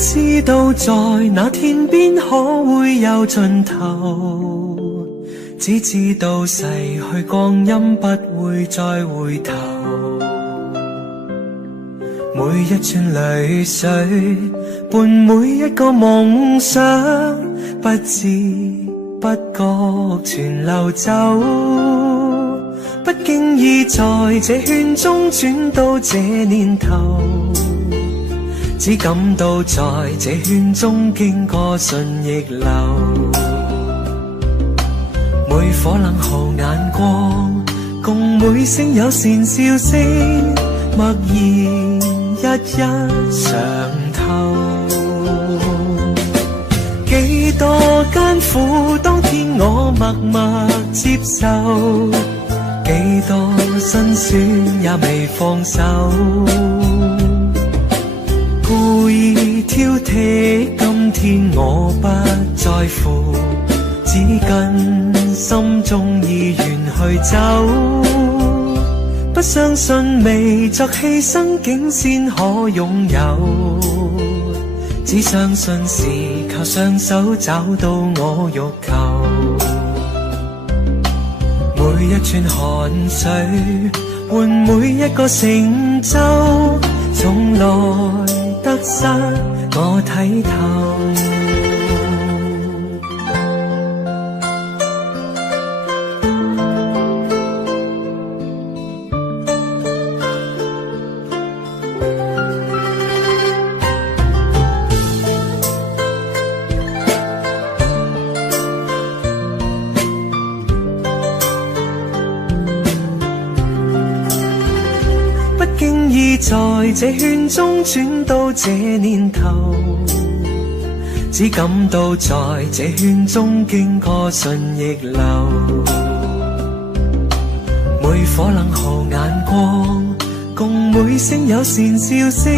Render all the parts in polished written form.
知道在那天邊可會有盡頭，只知道逝去光陰不會再回頭。每一串淚水伴每一個夢想，不知不覺全流走。不經意在這圈中轉到這年頭，只感到在這圈中經過順逆流。每顆冷酷眼光，共每聲友善笑聲，默然一一嘗透。幾多艱苦，當天我默默接受，幾多辛酸也未放手。故意挑剔，今天我不在乎，只跟心中意願去走。不相信未作犧牲竟先可擁有，只相信是靠雙手找到我欲求。每一串汗水換每一個成就，從來得失我睇透。在這圈中轉到這年頭，只感到在這圈中經過順逆流。每顆冷酷眼光，共每聲友善笑聲，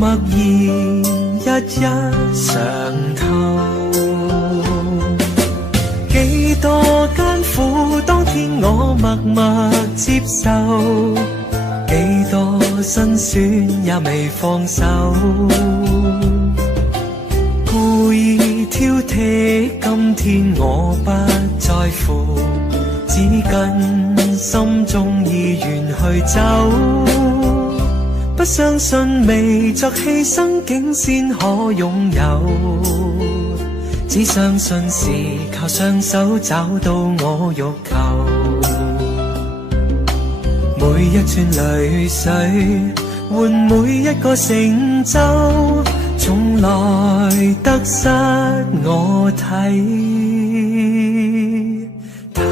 默然一一嘗透。幾多艱苦，當天我默默接受，幾多辛酸也未放手。故意挑剔，今天我不在乎，只跟心中意願去走。不相信未作犧牲竟先可擁有，只相信是靠雙手找到我欲求。每一串淚水換每一個成就，從來得失我睇透。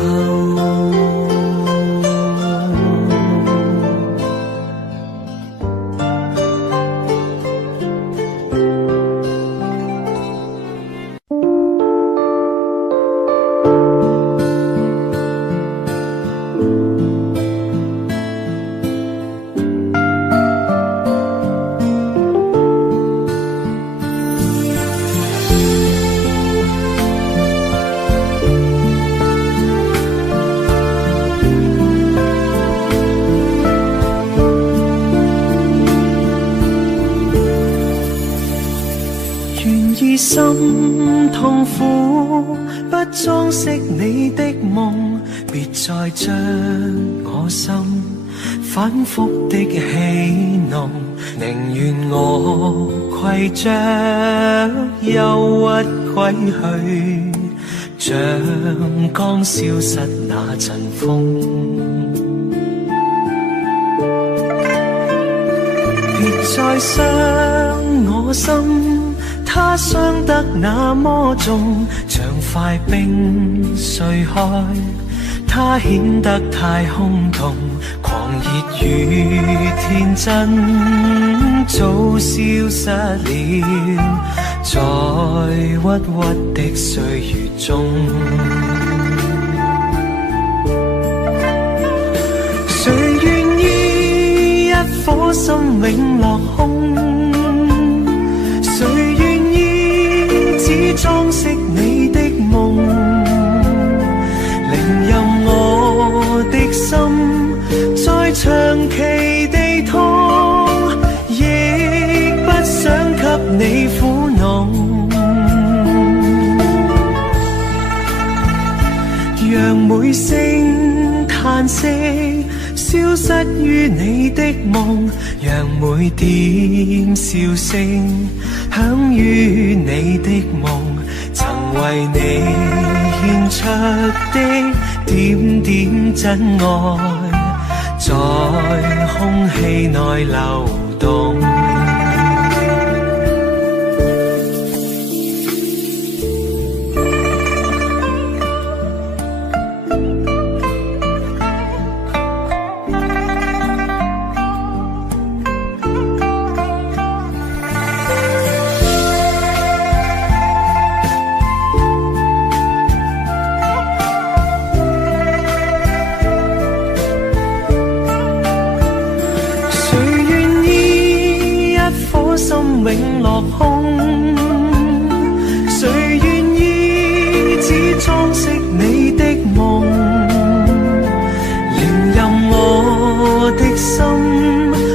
心痛苦，不裝飾你的夢，別再將我心反覆的戲弄，寧願我攜着憂鬱歸去，像剛消失那陣風。別再傷我心，它傷得那麼重，像塊冰碎開，它顯得太空洞，狂熱與天真早消失了，在鬱鬱的歲月中。誰願意一顆心永落空？只裝飾你的夢，寧任我的心再長期地痛，亦不想給你每聲嘆息消失於你的夢，讓每點笑聲響於你的夢，曾為你獻出的點點真愛，在空氣內流動。永落空，誰願意只裝飾你的夢，連任我的心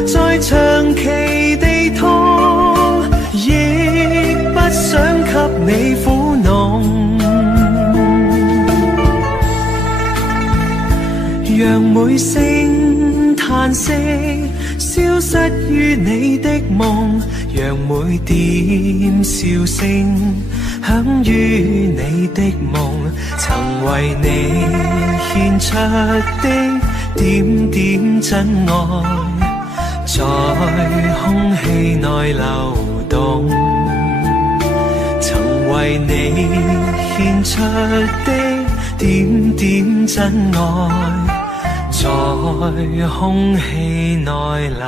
再長期地痛，亦不想給你苦惱，讓每聲嘆息消失於你的夢，讓每點笑聲響於你的夢，曾為你獻出的點點真愛，在空氣內流動，曾為你獻出的點點真愛，在空氣內流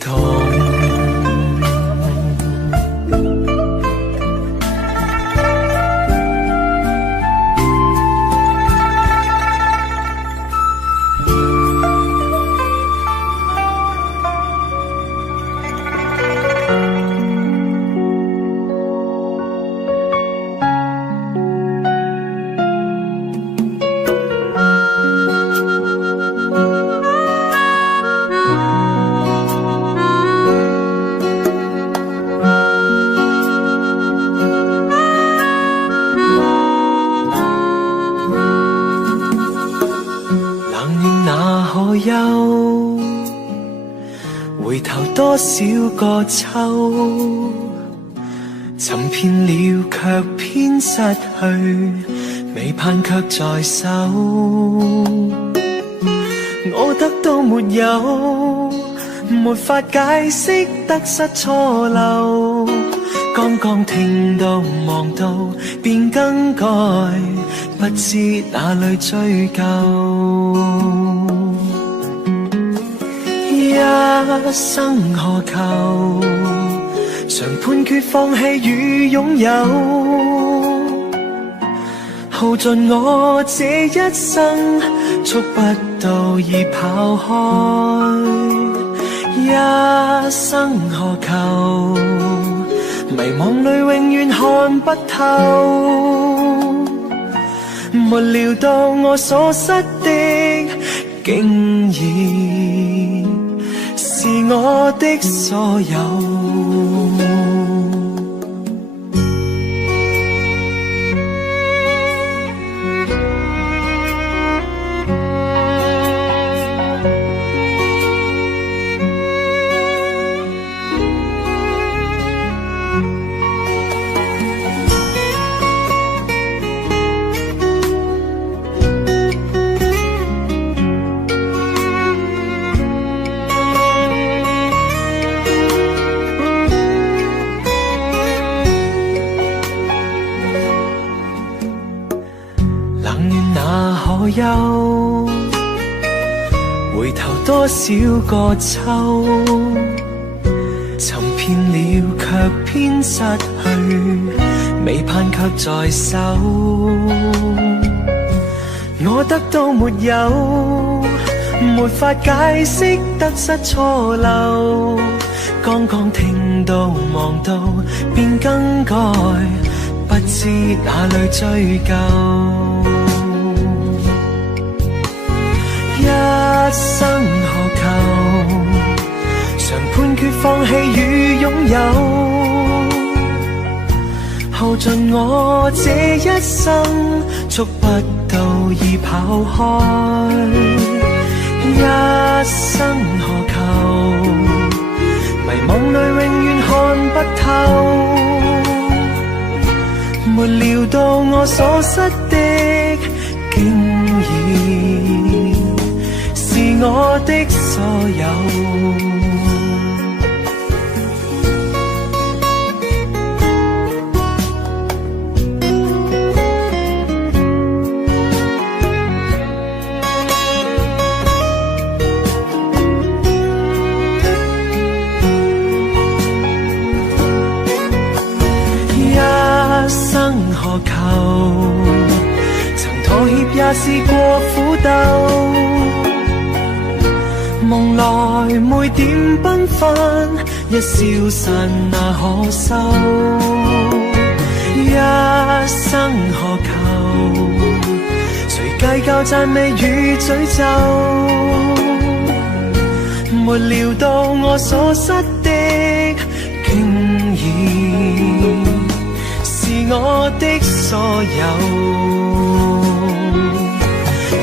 動。回頭多少個秋，尋遍了卻偏失去，未盼卻在手。我得到沒有，沒法解釋得失錯漏，剛剛聽到望到便更改，不知哪裏追究。一生何求，常判決放棄與擁有，耗盡我這一生，觸不到已跑開。一生何求，迷惘裏永遠看不透，沒料到我所失的竟然是我的所有。回頭多少個秋，尋遍了卻偏失去，未盼卻在手。我得到沒有，沒法解釋得失錯漏，剛剛聽到望到便更改，不知哪裏追究。一生何求，常判決放棄與擁有，耗耗盡我這一生，觸不到已跑開，一生何求？迷惘裏永遠看不透，沒料到我所失的，竟然是我的所有。何求？曾妥協也試過苦鬥，夢來每點繽紛，一消散那可收？一生何求？誰計較讚美與詛咒？沒料到我所失的，竟然是我的所有，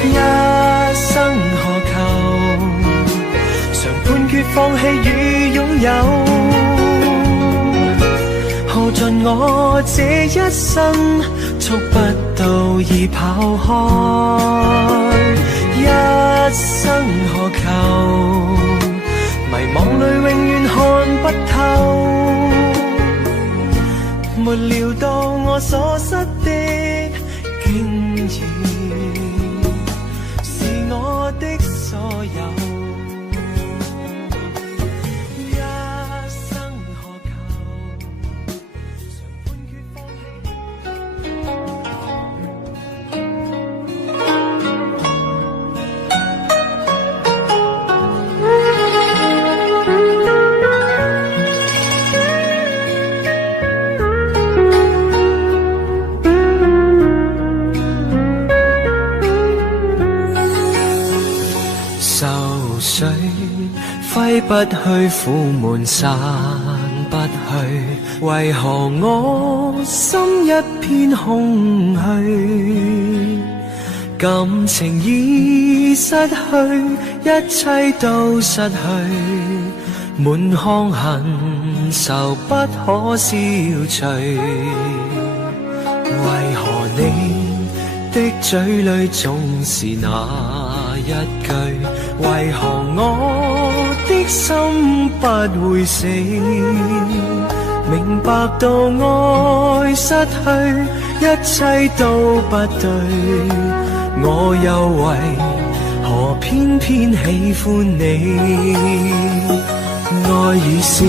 一生何求？常判決放棄與擁有，耗盡我這一生，觸不到已跑開，一生何求？迷惘裏永遠看不透，沒料到我所失的，竟然是我的所有。一生何求？常判決放揮不去，苦悶散不去，為何我心一片空虛？感情已失去，一切都失去，滿腔恨愁不可消除。為何你的嘴裏總是那一句？為何我的心不會死？明白到愛失去，一切都不對，我又為何偏偏喜歡你？愛已是負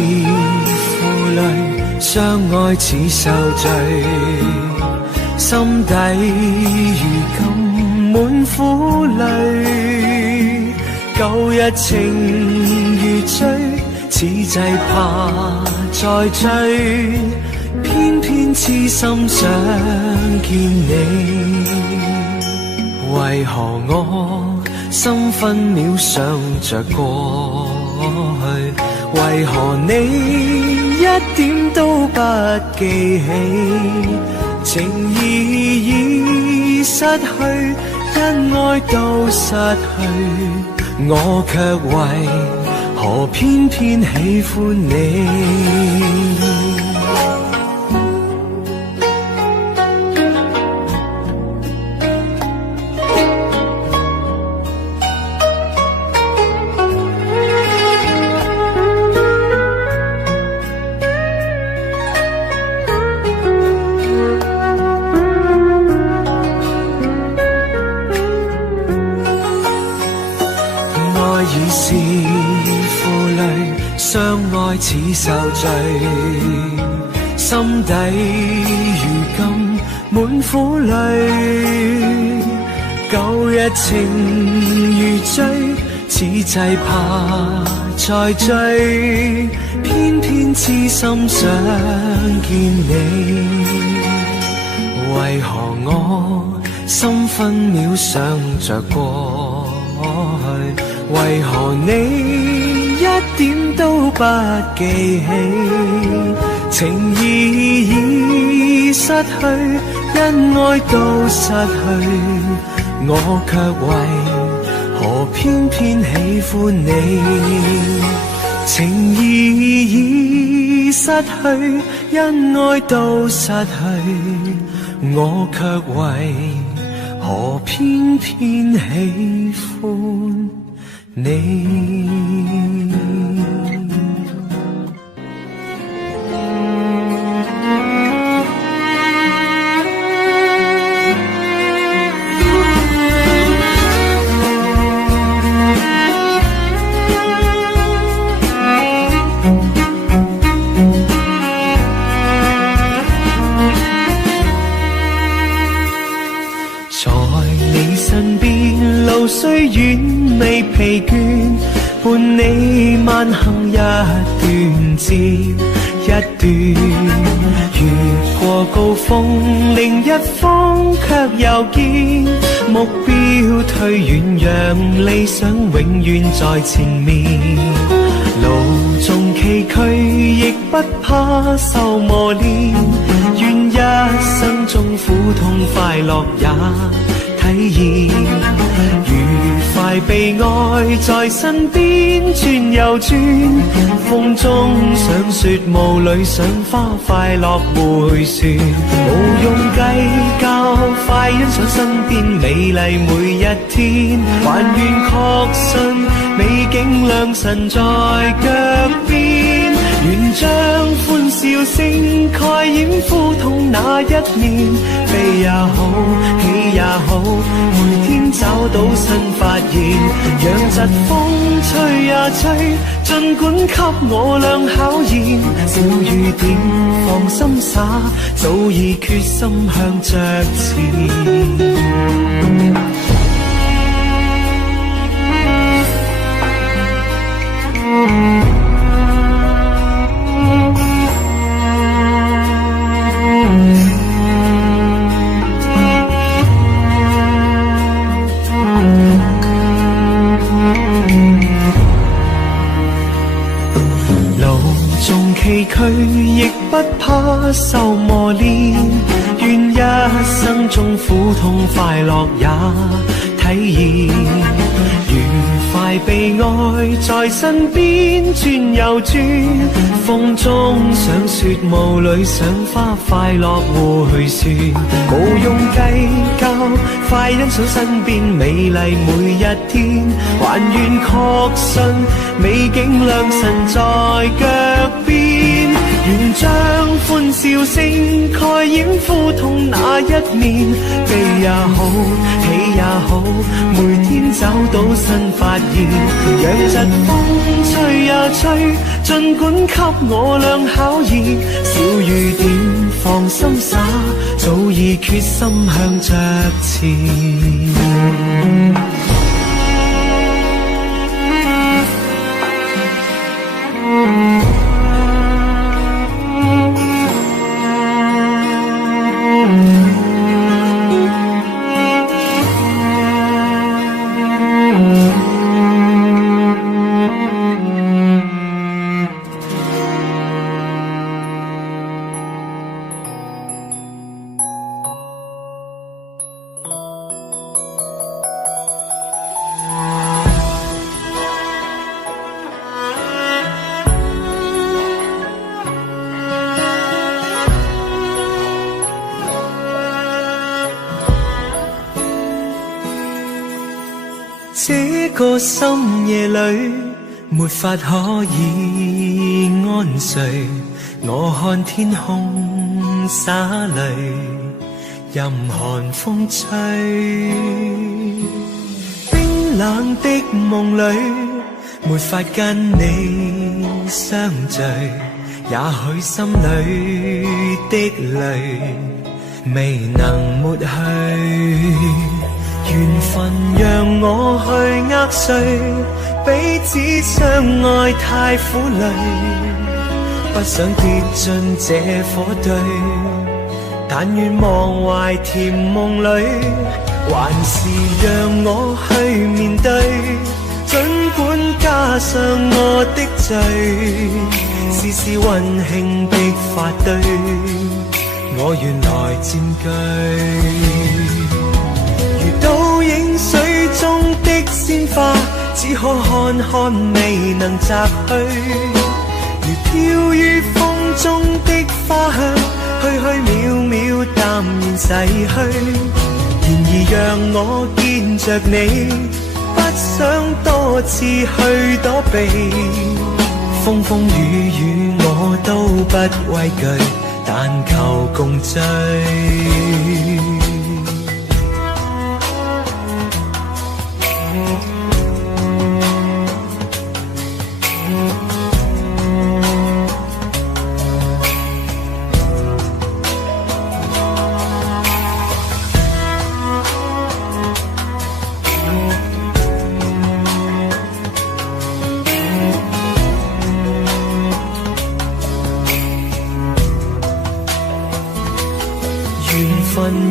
累，相愛似受罪，心底如今滿苦淚。舊日情如醉，此際怕再追，偏偏痴心想見你。為何我心分秒想着過去？為何你一點都不記起？情義已失去，因愛都失去，我卻為何偏偏喜歡你？似受罪，心底如今滿苦淚。舊日情如醉，此際怕再追，偏偏痴心想見你。為何我心分秒想着過去？為何你一點都不記起？情義已失去，因愛到失去，我卻為何偏偏喜歡你？情義已失去，因愛到失去，我卻為何偏偏喜歡你？雖遠未疲倦，伴你慢行一段接一段，越過高峰另一峰卻又見目標退遠，讓理想永遠在前面。路縱崎嶇亦不怕受磨練，願一生中苦痛快樂也體驗，愉快被愛在身邊轉又轉，風中想說霧裏賞花快樂迴旋，無用計較，快欣賞身邊美麗每一天，還願確信美景良辰在腳邊，願將歡笑聲蓋掩苦痛那一面，悲也好，喜也好，每天找到新發現，讓疾風吹呀吹，儘管給我倆考驗，小雨點放心灑，早已決心向着前。崎嶇亦不怕受磨練，願一生中苦痛快樂也體驗，愉快被愛在身邊轉又轉，風中想說霧裏賞花快樂迴旋，無用計較，快欣賞身邊美麗每一天，還願確信美景良辰在腳邊，願將歡笑聲蓋掩苦痛那一面，悲也好，喜也好，每天找到新發現，讓疾風吹呀吹，儘管給我倆考驗，小雨點放心灑，早已決心向着前。這個深夜裏沒法可以安睡，我看天空灑淚，任寒風吹，冰冷的夢裏沒法跟你相聚，也許心裏的淚未能抹去，緣分讓我去握碎，彼此相愛太苦累，不想跌進這火堆，但願忘懷甜夢裏，還是讓我去面對，儘管加上我的罪，試試溫馨的發堆，我原來佔據。如倒影水中的鮮花，只可看看未能摘去。如飄於風中的花香，虛虛渺渺淡然逝去。然而讓我見着你，不想多次去躲避。風風雨雨我都不畏懼，但求共醉。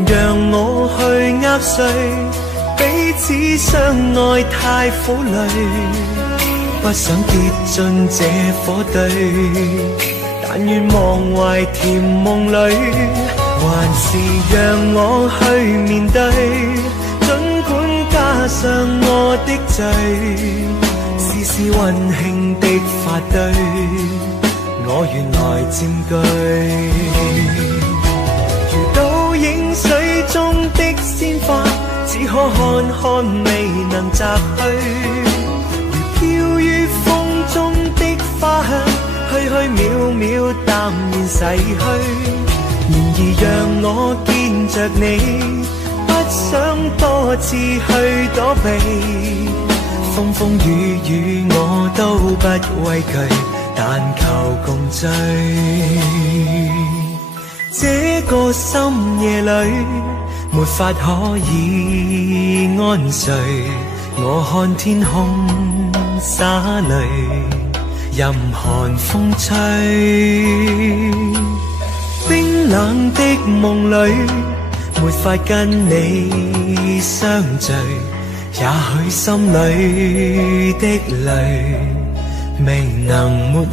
讓我去握碎，彼此相愛太苦累，不想跌進這火堆，但願忘懷甜夢裏，還是讓我去面對，儘管加上我的罪，絲絲溫馨的髮堆，我原來佔據。影水中的鮮花，只可看看未能摘去。如飄於風中的花香，虛虛渺渺淡然逝去。然而讓我見着你，不想多次去躲避。風風雨雨我都不畏懼，但求共醉。這個深夜裏，沒法可以安睡。我看天空灑淚，任寒風吹。冰冷的夢裏，沒法跟你相聚。也許心裏的淚，未能抹去。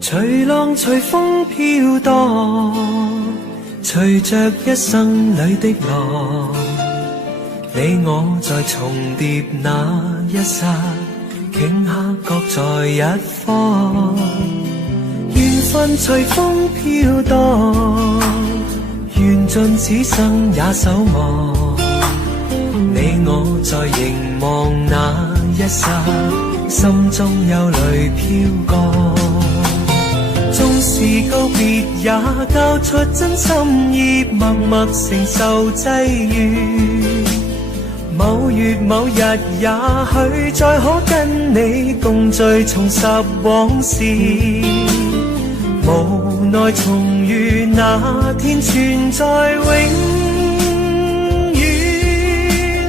隨浪隨風飄蕩，隨着一生裏的浪，你我在重疊那一剎，頃刻各在一方。緣分隨風飄蕩，緣盡此生也守望。你我在凝望那一剎，心中有淚飄過。縱是告別也交出真心意，默默承受際遇。某月某日也許再可跟你共聚，重拾往事。無奈重遇那天存在永遠，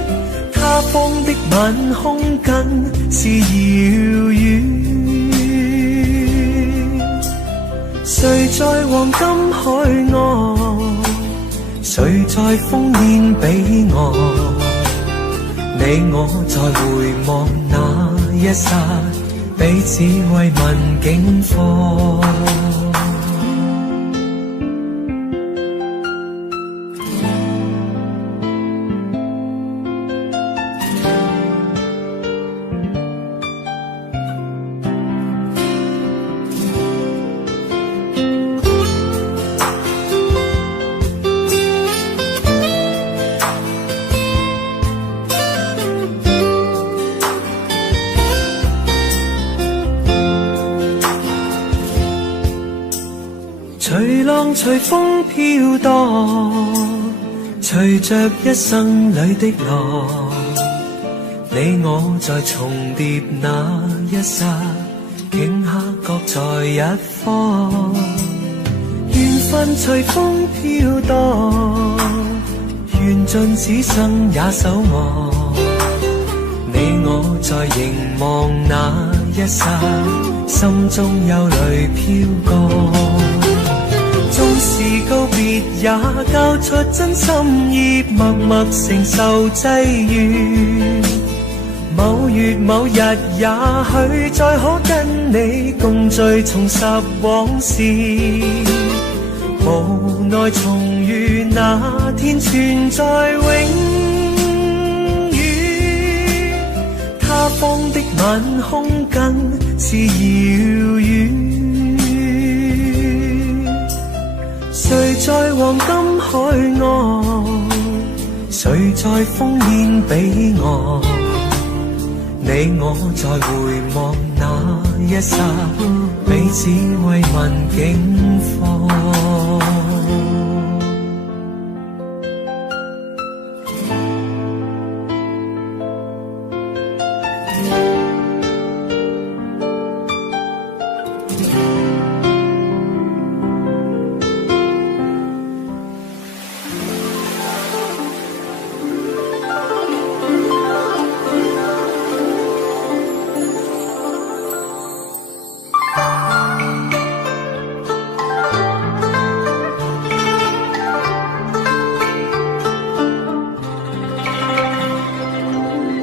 他方的晚空更是遙遠。誰在黃金海岸，誰在烽煙彼岸？你我在回望那一剎，彼此慰問境況。隨浪隨風飄蕩，隨着一生裏的浪，你我在重疊那一剎，頃刻各在一方。緣分隨風飄蕩，緣盡此生也守望。你我在凝望那一剎，心中有淚飄降。縱是告別也交出真心意，默默承受際遇。某月某日也許再可跟你共聚重拾往事，無奈重遇那天存在永遠，他方的晚空更是遙遠。誰在黃金海岸，誰在烽煙彼岸，你我在回望那一剎，彼此慰問境況。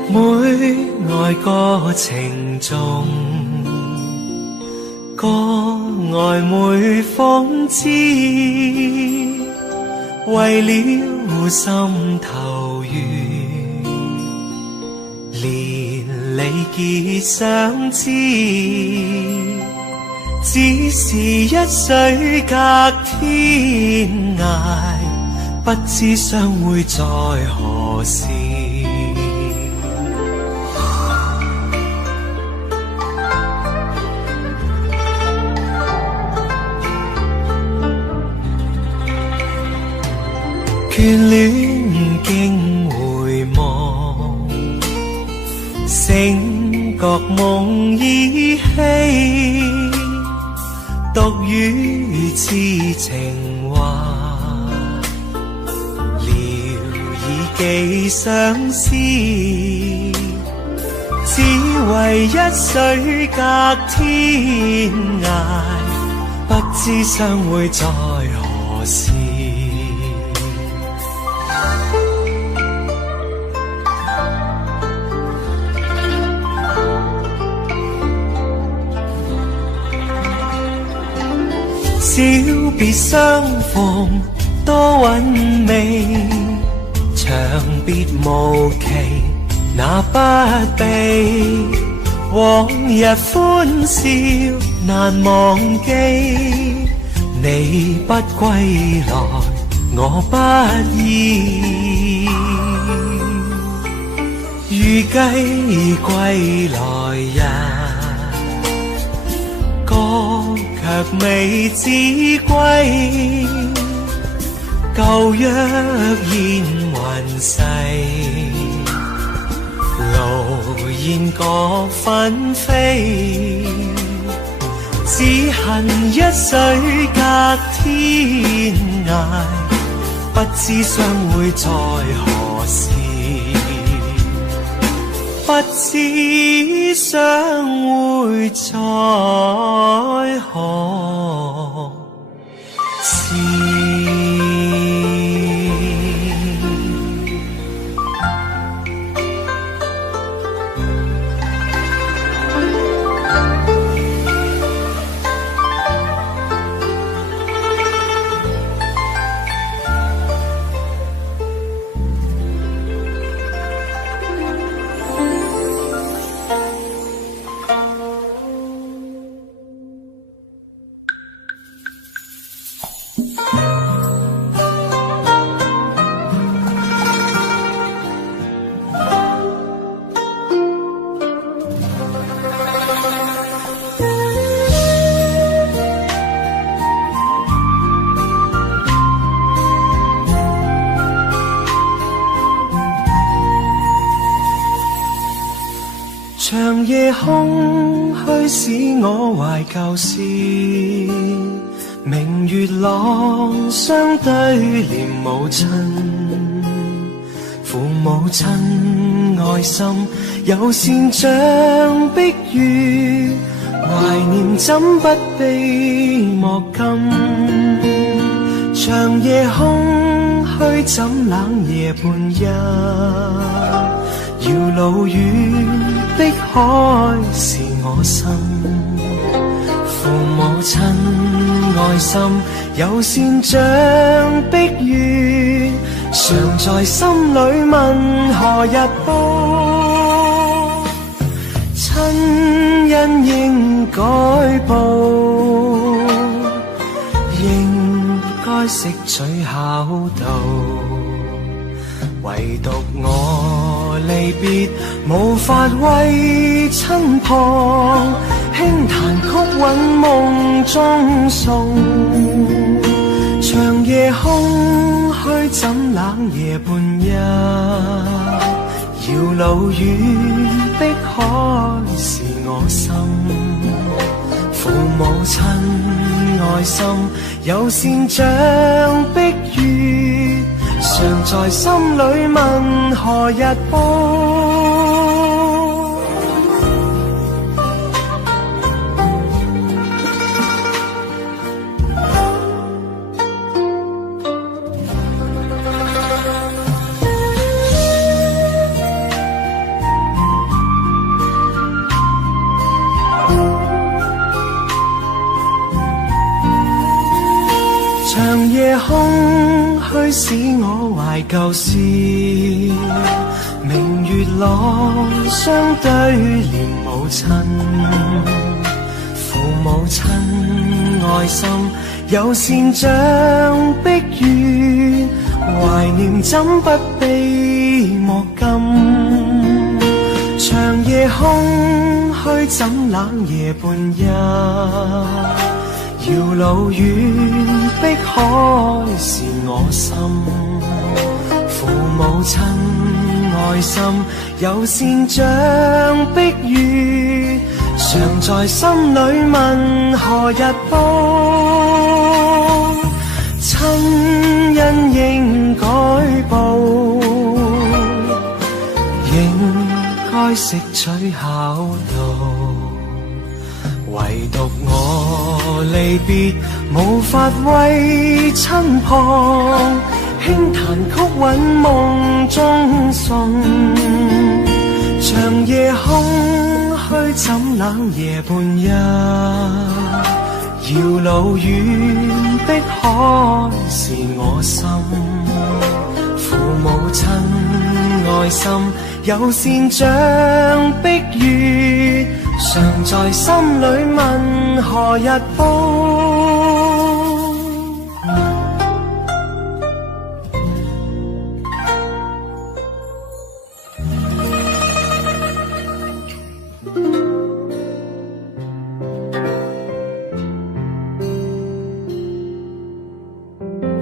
每愛過程中，個愛每方知，為了心頭緣，連理結相知，只是一水隔天涯，不知相會在何時。眷戀經回望，醒覺夢依稀，獨語痴情話，聊以寄相思，只為一水隔天涯，不知相會在何時。小別相逢多韻味，長別無期那不避，往日歡笑難忘記，你不歸來我不依，預計歸來日，卻未知歸，舊約現雲逝，路煙各紛飛，只恨一水隔天涯，不知相會在何時，不知相會在何時。長夜空虛使我懷舊事，明月朗，相對念母親。父母親愛心，有善像碧玉，懷念怎不悲莫禁。長夜空虛怎冷夜半日，遙路遠碧海是我心。父母親愛心，有善像碧月，常在心裏問何日報。親恩應該報，應該識取孝道。唯獨我離別，無法為親旁，輕彈曲韻夢中送。長夜空虛怎冷夜半日，遙路遠碧海是我心。父母親愛心，有善像碧月，常在心裏問何日報。長夜空虛使我懷舊事，明月朗，相對念母親。父母親愛心，有善像碧月，懷念怎不悲莫禁。長夜空虛怎冷夜半日，遙路遠碧海是我心。父母親愛心，有善像碧月，常在心裏問何日報。親恩應該報，應該識取孝道。唯獨我離別，無法為親旁，輕彈曲韻夢中送。長夜空虛怎冷夜半日，遙路遠碧海是我心。父母親愛心，有善像碧月，常在心裏問何日報。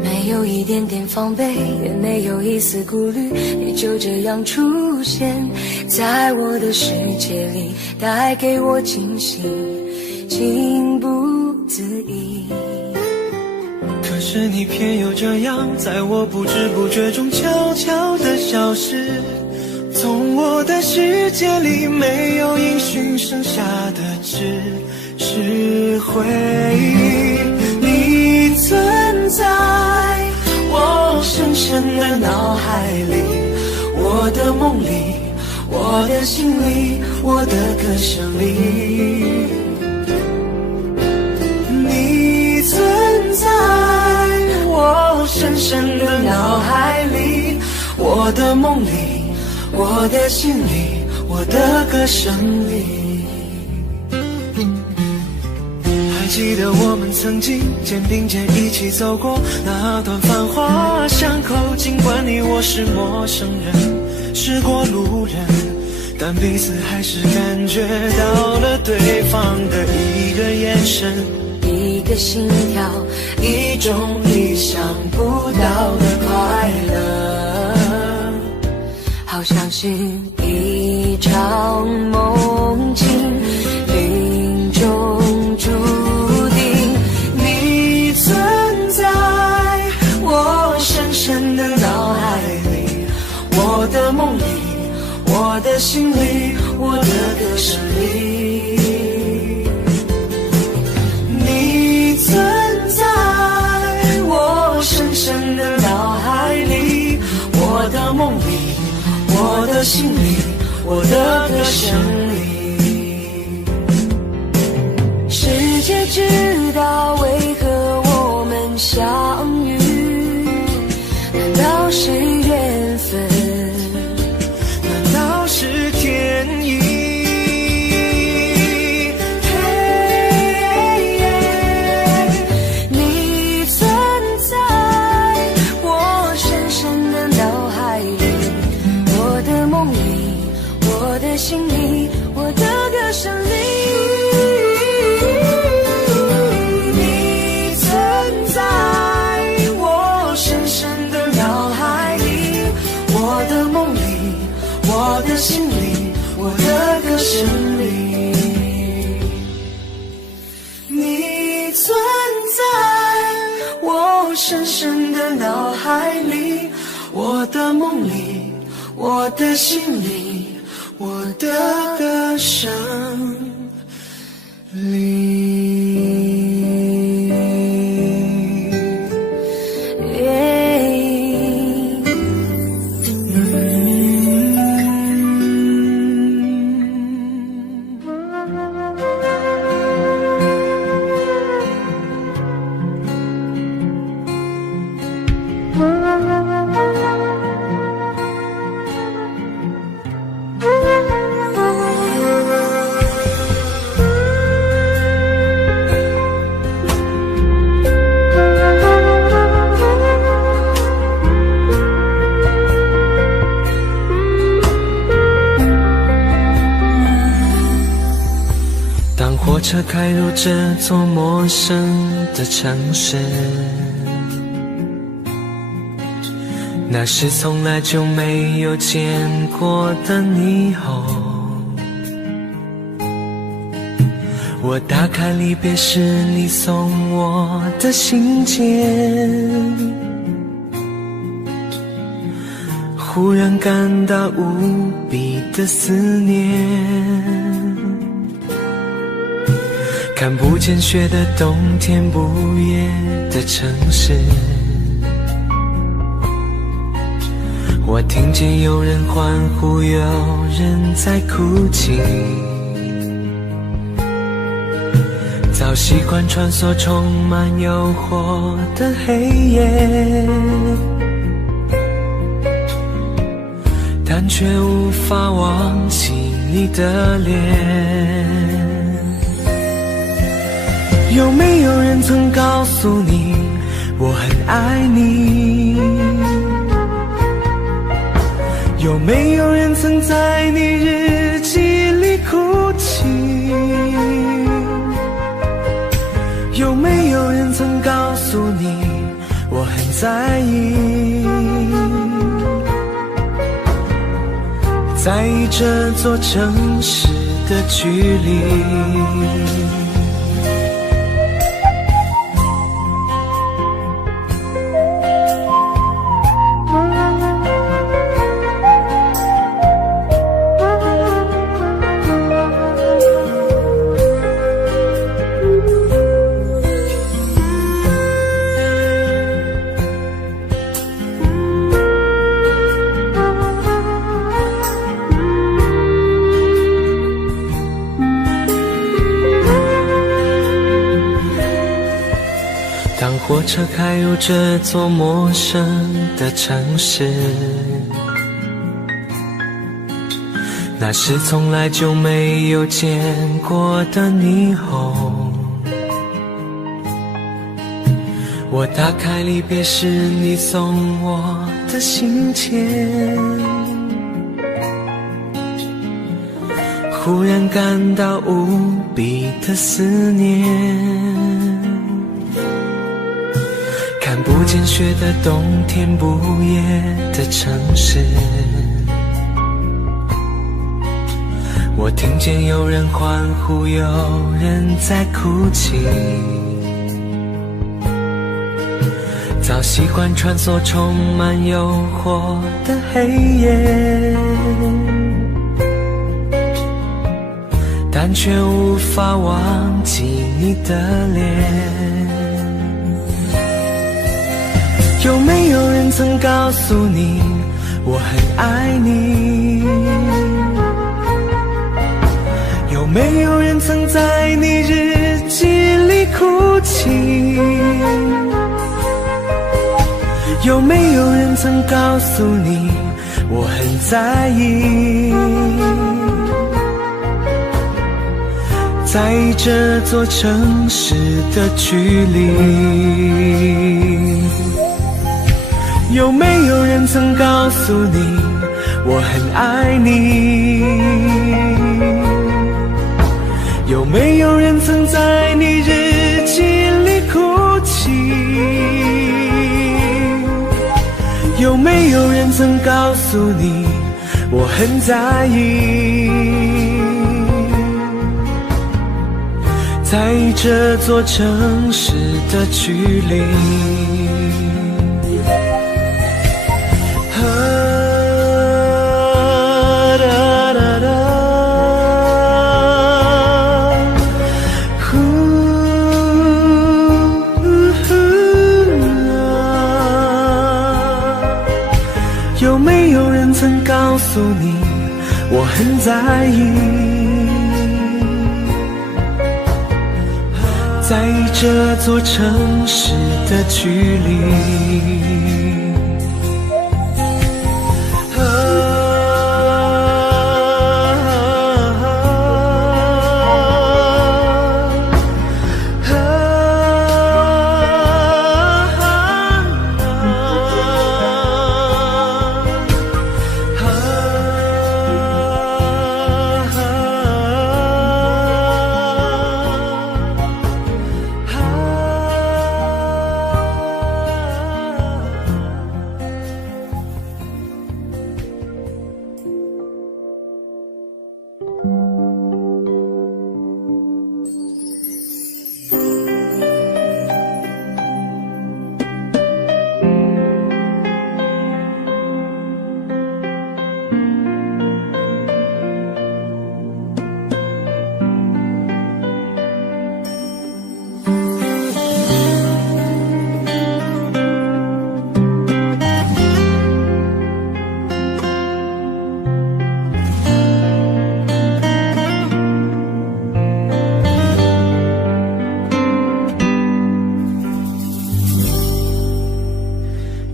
没有一点点防备，也没有一丝顾虑，你就这样出现在我的世界里，带给我惊喜，情不自已。可是你偏又这样，在我不知不觉中悄悄地消失，从我的世界里没有音讯，剩下的只是回忆。你存在我深深的脑海里，我的梦里，我的心里，我的歌声里。你存在我深深的脑海里，我的梦里，我的心里，我的歌声里。还记得我们曾经肩并肩一起走过那段繁华巷口，尽管你我是陌生人，是过路人，但彼此还是感觉到了对方的一个眼神，一个心跳，一种意想不到的快乐，好像是一场梦境，命中注定。你我的心里，我的歌声里，你存在我深深的脑海里，我的梦里，我的心里，我的歌声里。世界知道为何我们相遇，难道是缘分？难道是天意？你存在我深深的脑海里，我的梦里，我的心里，我的歌声里。你存在我深深的脑海里，我的梦里，我的心里，我的歌声里。你存在我深深的脑海里，我的梦里，我的心里，我的歌声里。当火车开入这座陌生的城市，那是从来就没有见过的霓虹。我打开离别时你送我的信件，忽然感到无比的思念。看不见雪的冬天，不夜的城市，我听见有人欢呼，有人在哭泣。早习惯穿梭充满诱惑的黑夜，但却无法忘记你的脸。有没有人曾告诉你我很爱你？有没有人曾在你日记里哭泣？有没有人曾告诉你我很在意？在意这座城市的距离。当火车开入这座陌生的城市，那是从来就没有见过的霓虹。我打开离别时你送我的信件，忽然感到无比的思念。看不见雪的冬天，不夜的城市，我听见有人欢呼，有人在哭泣。早习惯穿梭充满诱惑的黑夜，但却无法忘记你的脸。有没有人曾告诉你我很爱你？有没有人曾在你日记里哭泣？有没有人曾告诉你我很在意？在意这座城市的距离。有没有人曾告诉你我很爱你？有没有人曾在你日记里哭泣？有没有人曾告诉你我很在意？在意这座城市的距离。有没有人曾告诉你我很在意？在意这座城市的距离。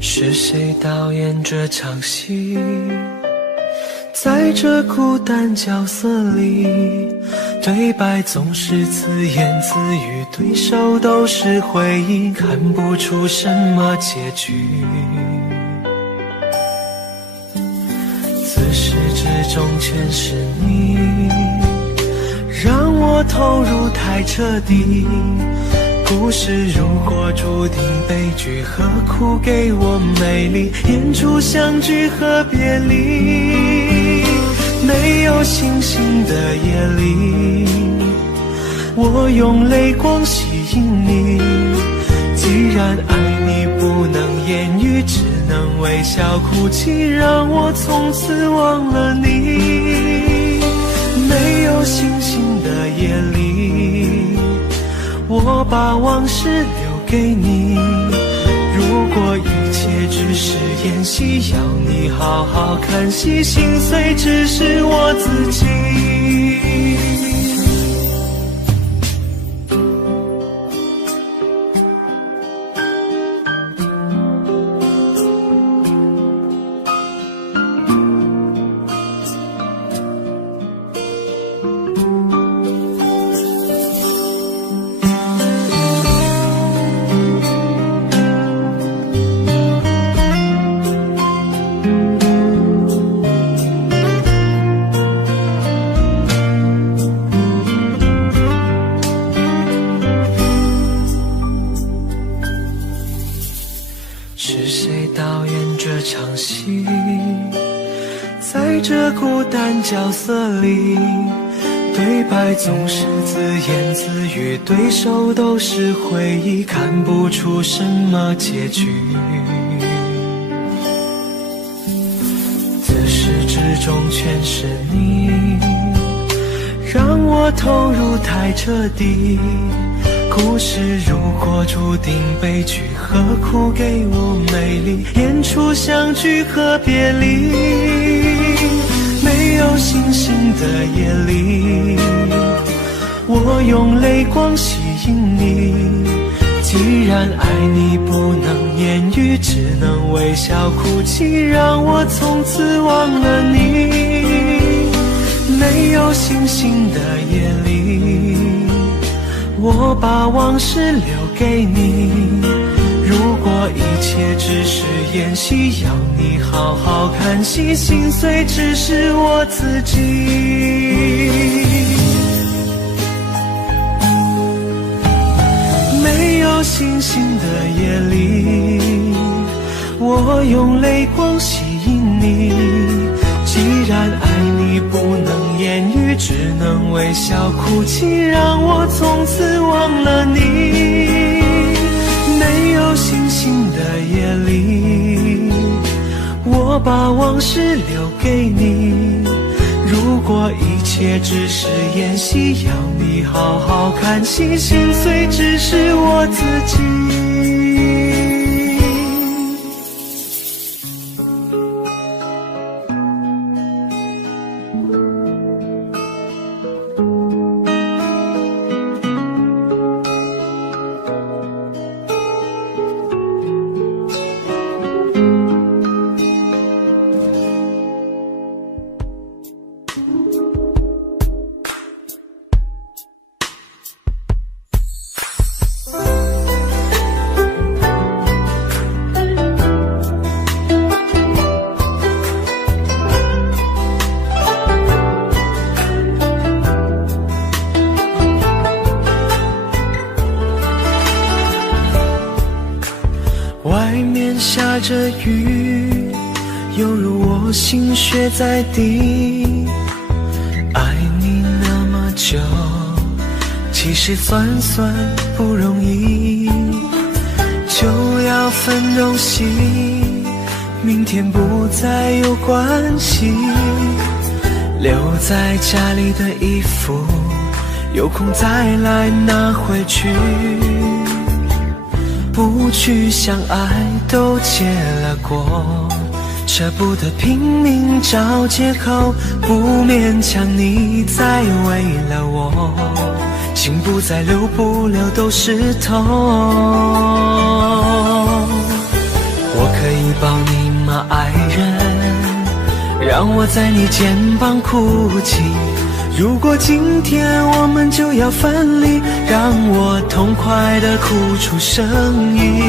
是谁导演这场戏？在这孤单角色里，对白总是自言自语，对手都是回忆，看不出什么结局。自始至终全是你，让我投入太彻底。故事如果注定悲剧，何苦给我美丽？演出相聚和别离，没有星星的夜里，我用泪光吸引你。既然爱你不能言语，只能微笑哭泣，让我从此忘了你。没有星星的夜里，我把往事留给你。如果一切只是演戏，要你好好看戏，心碎只是我自己。是谁导演这场戏？在这孤单角色里，对白总是自言自语，对手都是回忆，看不出什么结局。自始至终全是你，让我我投入太彻底，故事如果注定悲剧，何苦给我美丽？演出相聚和别离，没有星星的夜里，我用泪光吸引你。既然爱你不能言语，只能微笑哭泣，让我从此忘了你。没有星星的夜里，我把往事留给你。如果一切只是演戏，要你好好看戏，心碎只是我自己。没有星星的夜里，我用泪光吸引你。既然爱你不能言语，只能微笑哭泣，让我从此忘了你。没有星星的夜里，我把往事留给你。如果一切只是演戏，要你好好看戏，心碎只是我自己。外面下着雨，犹如我心血在滴。爱你那么久，其实算不容易，就要分东西，明天不再有关系。留在家里的衣服，有空再来拿回去。不去相爱都结了果，舍不得拼命找借口，不勉强你再为了我，心不再留，不留都是痛。我可以抱你吗，爱人？让我在你肩膀哭泣。如果今天我们就要分离，让我痛快地哭出声音。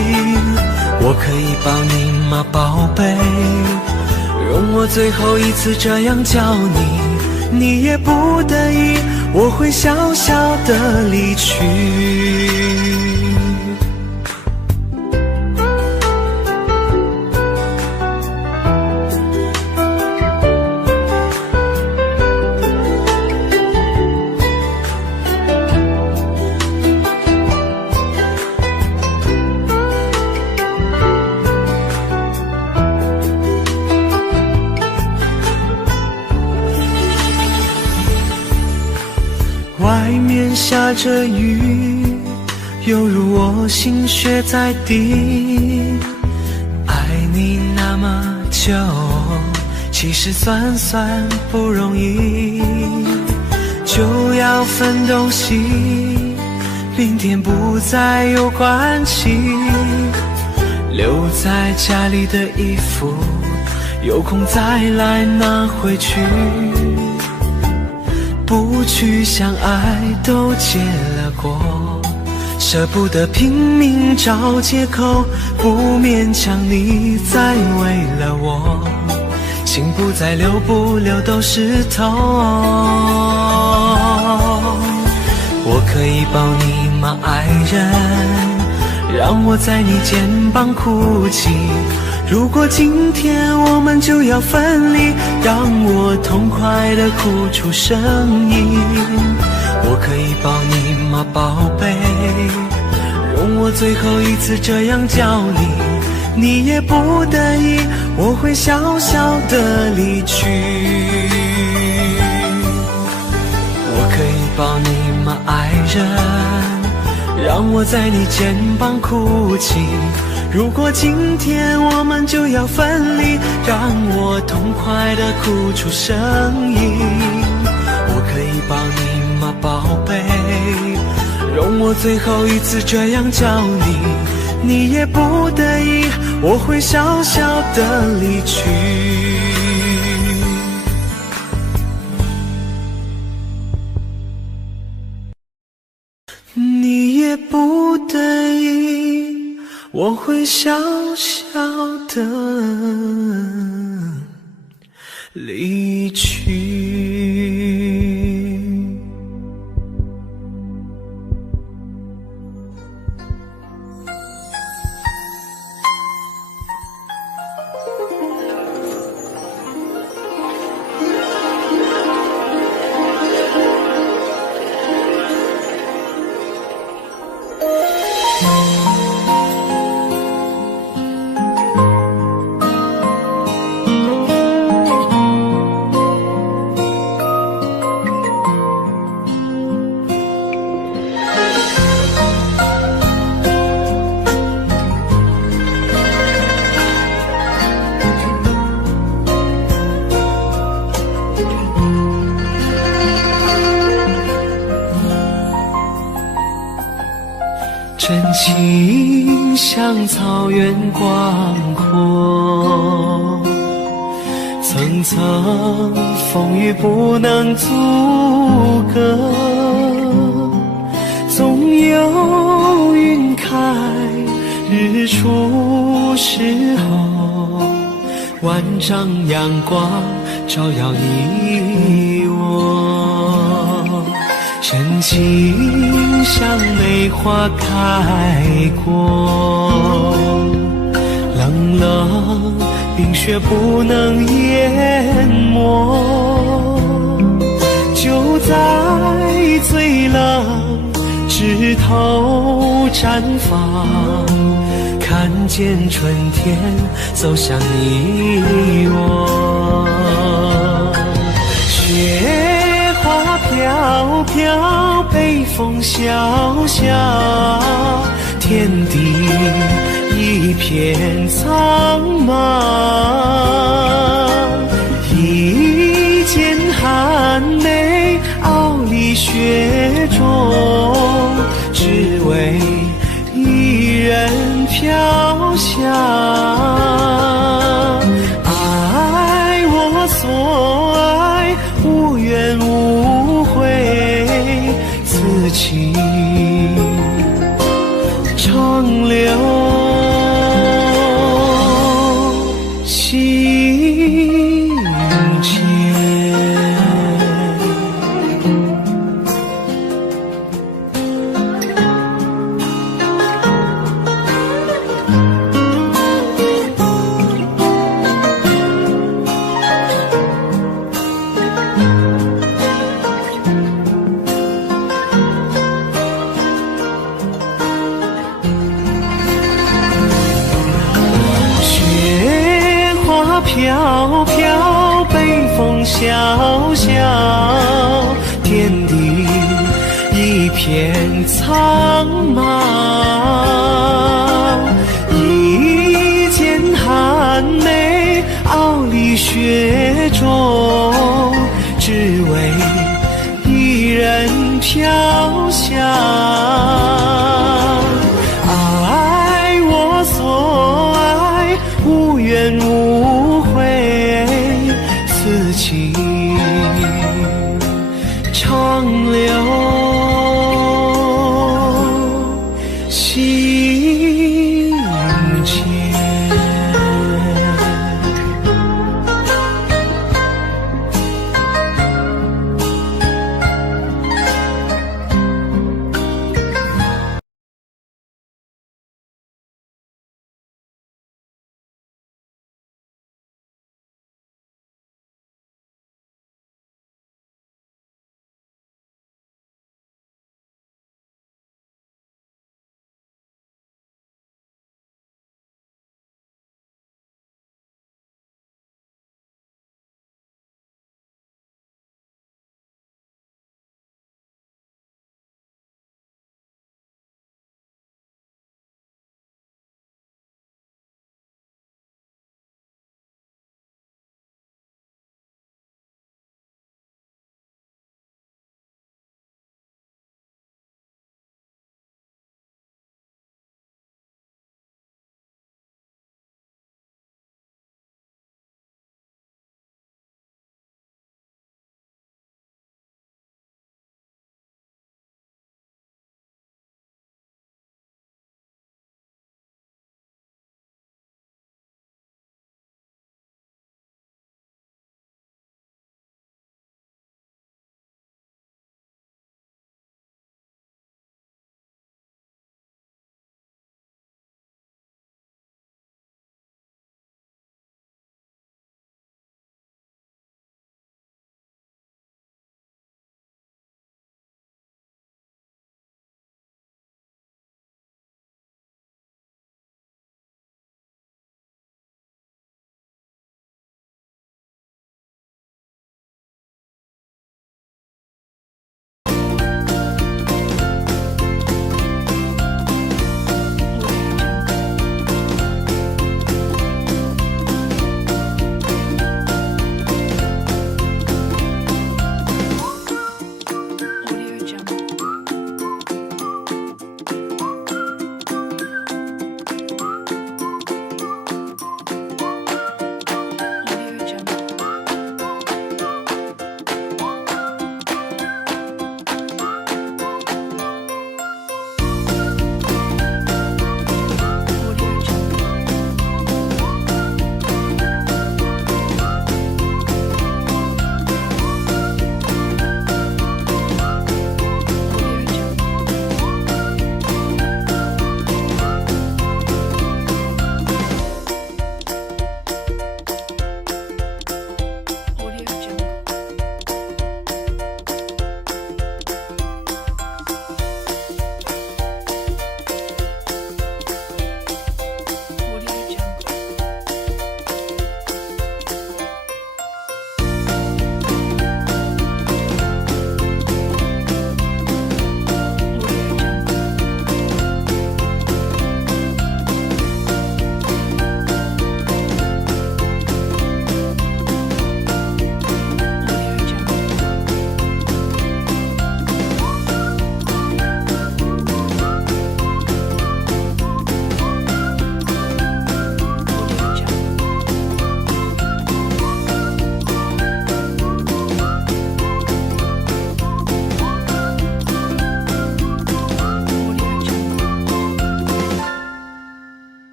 我可以抱你吗，宝贝？容我最后一次这样叫你，你也不得已，我会小小地离去。外面下着雨，犹如我心血在滴。爱你那么久，其实算不容易，就要分东西，明天不再有关系。留在家里的衣服，有空再来拿回去。不去相爱都结了果，舍不得拼命找借口，不勉强你再为了我，心不再留，不留都是痛。我可以抱你吗，爱人？让我在你肩膀哭泣。如果今天我们就要分离，让我痛快地哭出声音。我可以抱你吗，宝贝？容我最后一次这样叫你，你也不得已，我会小小地离去。我可以抱你吗，爱人？让我在你肩膀哭泣。如果今天我们就要分离，让我痛快地哭出声音。我可以抱你吗，宝贝？容我最后一次这样叫你，你也不得已，我会小小的离去。你也不得已，我会小小的离去。真情像草原广阔，层层风雨不能阻隔，总有云开日出时候，万丈阳光照耀你我。真情像梅花开过，冷冷冰雪不能淹没，就在最冷枝头绽放，看见春天走向你我。雪花飘飘，北风萧萧，天地一片苍茫。一剑寒梅，傲立雪中，只为一人飘香。爱我所爱，无怨无悔，此情长留心间。飘飘，北风萧萧，天地一片苍茫。一剑寒梅，傲立雪中，只为一人飘香。爱我所爱，无怨无悔，此情长留